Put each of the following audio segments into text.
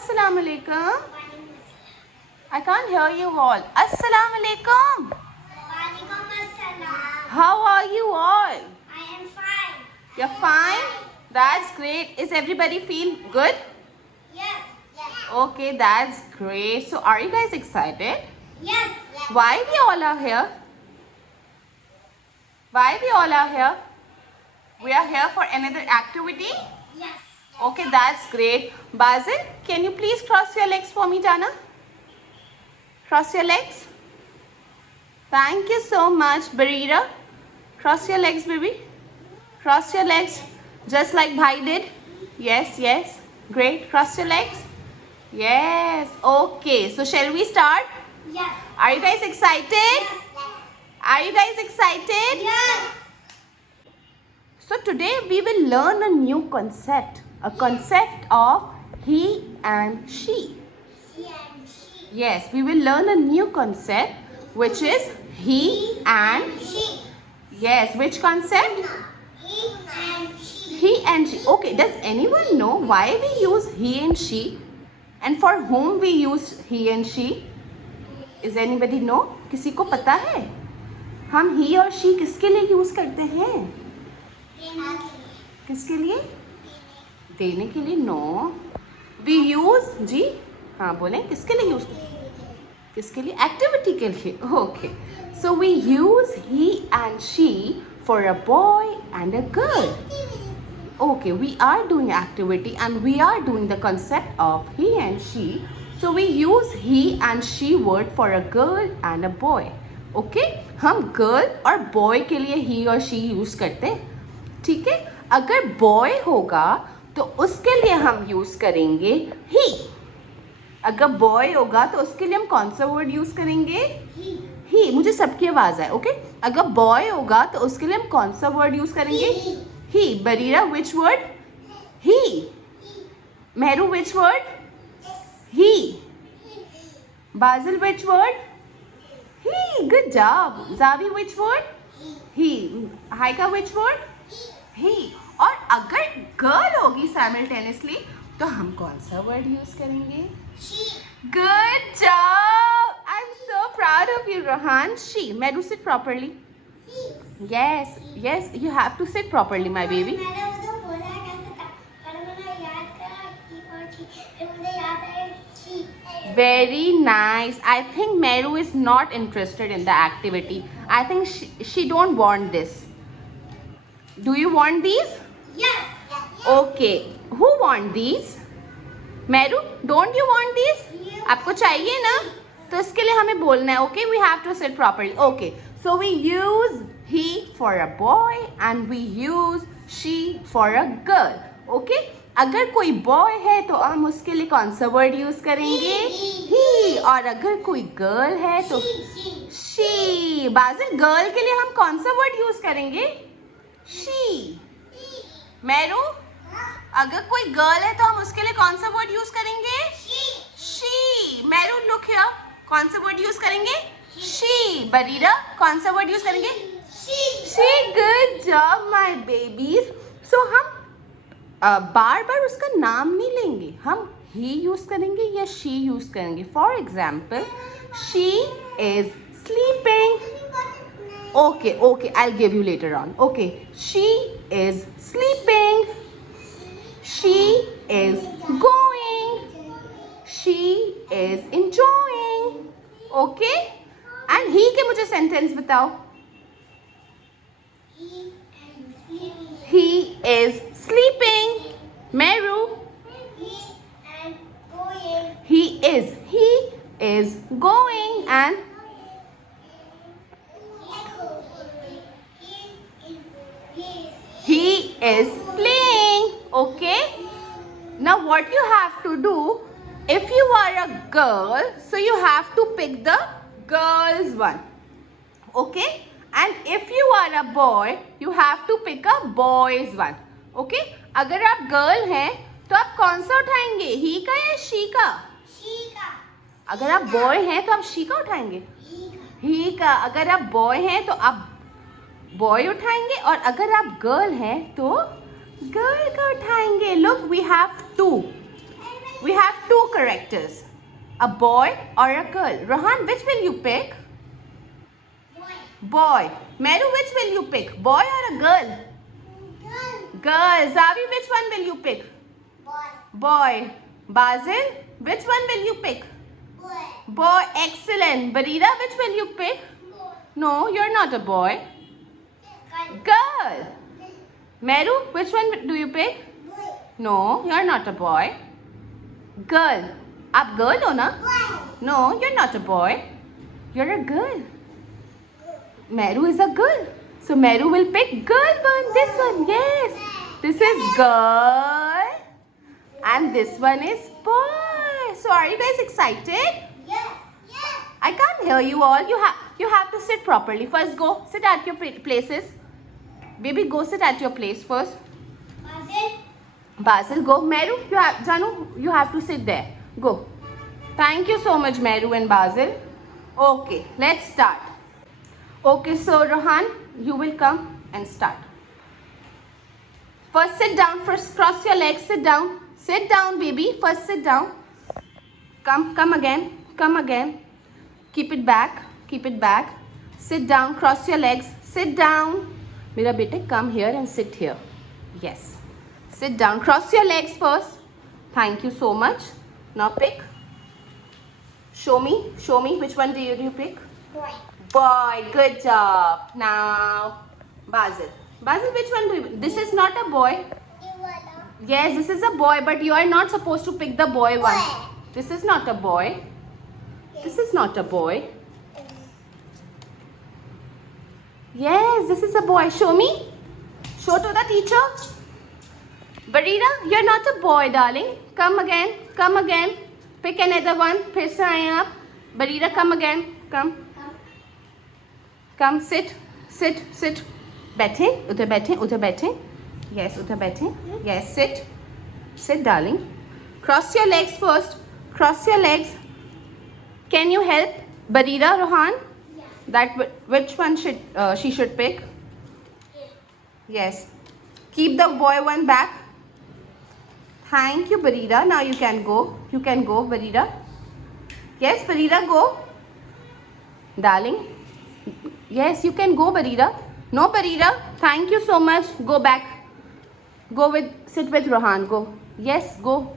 Assalamu alaikum. I can't hear you all. Assalamu alaikum. How are you all? I am fine. You're fine? That's great. Is everybody feel good? Yes. Okay, that's great. So are you guys excited? Yes. Why we all are here? Why we all are here? We are here for another activity? Yes. Okay, that's great. Basil, can you please cross your legs for me, Jana? Cross your legs. Thank you so much, Barira. Cross your legs, baby. Cross your legs, just like Bhai did. Yes, yes. Great. Cross your legs. Yes. Okay. So shall we start? Yes. Are you guys excited? Are you guys excited? Yes. So today we will learn a new concept. A concept of he and she. She and she. Yes, we will learn a new concept which is he and She. yes, which concept? He and she. He and she. Okay, does anyone know why we use he and she? And for whom we use he and she? Is anybody know? किसी को पता है? हम he और she किसके लिए use करते हैं? किसके लिए? देने के लिए? No. We use जी हाँ बोलें किसके लिए use किसके लिए? Activity के लिए. Okay. So we use he and she for a boy and a girl. Okay, we are doing activity and we are doing the concept of he and she. So we use he and she word for a girl and a boy. Okay, हम girl और boy के लिए he और she use करते हैं. ठीक है, अगर boy होगा तो उसके लिए हम use करेंगे he. अगर boy होगा तो उसके लिए हम कौन सा word use करेंगे? ही. मुझे सबकी आवाज़ है. ओके, अगर बॉय होगा तो उसके लिए हम कौन सा वर्ड यूज करेंगे? He. Bareera which word? He. Mehru which word? He. Bazil which word? He. Good job. Javi which word? He. Haika which word? He. और अगर गर्ल होगी साइमल्टेनियसली तो हम कौन सा वर्ड यूज करेंगे? She. Good job! I'm so proud of you, Rohan. She. Meru, sit properly. Yes, yes, you have to sit properly, my baby. मैंने उधर बोला कैसे था पर मैंने याद करा he और she फिर मुझे याद आया she. Very nice. I think Meru is not interested in the activity. I think she don't want this. Do you want these? Yes. Okay. Who want these? Meru, don't you want these? आपको चाहिए ना? तो इसके लिए हमें बोलना है. Okay, we have to sit properly. Okay. So we use he for a boy and we use she for a girl. Okay? अगर कोई boy है तो हम उसके लिए कौन सा word use करेंगे? He. और अगर कोई girl है तो she. बाजिल girl के लिए हम कौन सा word use करेंगे? She. मेरू अगर कोई गर्ल है तो हम उसके लिए कौन सा वर्ड यूज करेंगे? शी. मेरू लुक हियर, कौन सा वर्ड यूज करेंगे? शी. बरीरा कौन सा वर्ड यूज करेंगे? She. Good job my babies. So हम बार बार उसका नाम नहीं लेंगे, हम ही यूज करेंगे या शी यूज करेंगे. For example she is sleeping. Okay, okay, I'll give you later on. Okay, she is sleeping. She is going. She is enjoying. Okay? And he के मुझे sentence बताओ. He is sleeping. Meru. He is going and he is playing. Okay? Now what you have to do, if you are a girl, so you have to pick the girls one. Okay? And if you are a boy, you have to pick a boys one. Okay? अगर आप girl हैं तो आप कौन सा उठाएंगे? he का या she का? अगर आप boy हैं तो आप she का उठाएंगे? he का. अगर आप boy हैं तो आप बॉय उठाएंगे और अगर आप गर्ल हैं तो गर्ल का उठाएंगे. Look we have two characters? A boy or a girl? Rohan, which will you pick? Boy. Boy. Meru, which will you pick? Boy or a girl? Girl. Girl. Zavi, which one will you pick? Boy. Boy. Basil, which one will you pick? Boy. Boy. Excellent. Barira, which will you pick? Boy. No, you're not a boy. Girl. Girl. Meru, which one do you pick? Boy. No, you're not a boy. Girl. आप girl हो ना? Boy. No, you're not a boy. You're a girl. Meru is a girl. So Meru will pick girl one. This one, yes. This is girl. And this one is boy. So are you guys excited? Yes. Yes. I can't hear you all. You have to sit properly. First go sit at your places. Baby, go sit at your place first. Basil. Basil, go. Meru, Janu, you have to sit there. Go. Thank you so much, Meru and Basil. Okay, let's start. Okay, so Rohan, you will come and start. First sit down. First cross your legs. Sit down. Sit down, baby. First sit down. Come again. Come again. Keep it back. Keep it back. Sit down. Cross your legs. Sit down. Mera bete, come here and sit here. Yes. Sit down. Cross your legs first. Thank you so much. Now pick. Show me. Show me. Which one do you pick? Boy. Boy. Good job. Now, Basil. Basil, which one do you... This is not a boy. Yes, this is a boy, but you are not supposed to pick the boy one. Boy. This is not a boy. This is not a boy. Yes, this is a boy. Show me. Show to the teacher. Barira, you're not a boy, darling. Come again. Come again. Pick another one. फिर से आए आप. Barira, come again. Come. Come. Sit. Sit. Sit. बैठे. उधर बैठे. उधर बैठे. Yes, उधर बैठे. Yes, sit. Sit, darling. Cross your legs first. Cross your legs. Can you help Barira, Rohan? Yeah. That which one should she should pick? Yes. Keep the boy one back. Thank you, Barira. Now you can go. You can go, Barira. Yes, Barira, go. Darling. Yes, you can go, Barira. No, Barira. Thank you so much. Go back. Sit with Rohan. Go. Yes, go.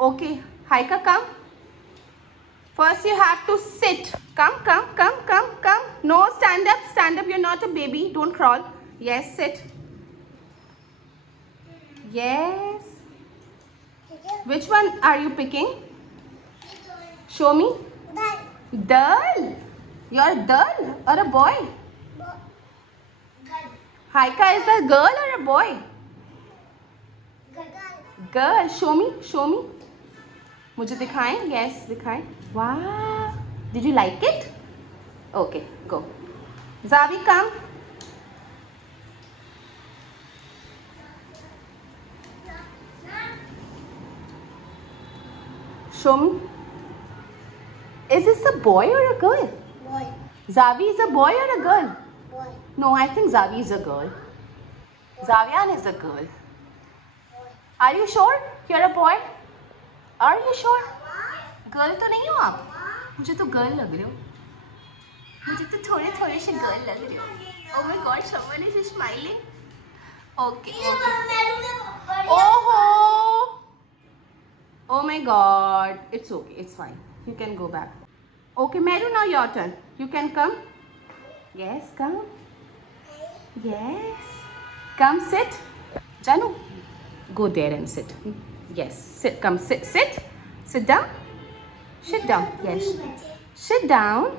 Okay. Haika, come. First you have to sit. Come. No, stand up. Stand up. You're not a baby. Don't crawl. Yes, sit. Yes. Which one are you picking? Show me. Dull. You're dull or a boy? Haika is a girl or a boy? Girl. Show me. Show me. मुझे दिखाएं? Yes, दिखाएं. Wow. Did you like it? Okay, go. Zavi, come. Show me. Is this a boy or a girl? Boy. Zavi is a boy or a girl? Boy. No, I think Zavi is a girl. Zavian is a girl. Boy. Are you sure you're a boy? Are you sure? Girl तो नहीं हो आप? मुझे तो girl लग रहे हो. मुझे तो थोड़े से गर्ल लग रहे हो. Oh my God, someone is smiling. Okay. Oh. Oh my God. It's okay. It's fine. You can go back. Okay, Meru, now your turn. You can come. Yes, come. Yes. Come, sit. Janu, go there and sit. Yes, sit. Come, sit. Sit. Sit down. Sit down. Yes. Sit down.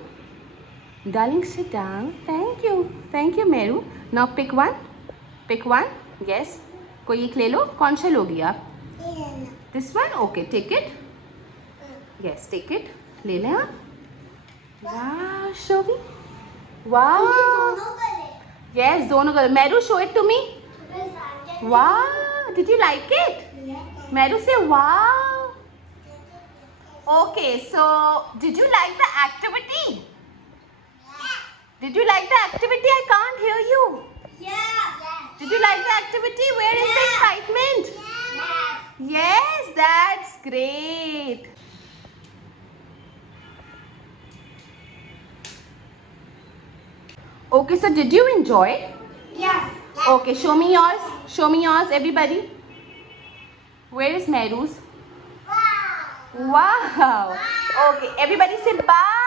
Darling, sit down. Thank you. Thank you, Meru. Now pick one. Pick one. Yes. कोई एक ले लो. कौन सा लोगी आप? This one? Okay, take it. Yes, take it. ले लें आप. Wow, show me. Wow. Yes, दोनों colour. Meru, show it to me. Wow. Did you like it? Meru, say wow. Okay, so did you like the activity? Did you like the activity? I can't hear you. Yeah. Did you like the activity? Where is the excitement? Yeah. Yes, that's great. Okay, so did you enjoy? Yes. Okay, show me yours. Show me yours, everybody. Where is Meru's? Wow. Wow. Okay, everybody say bye.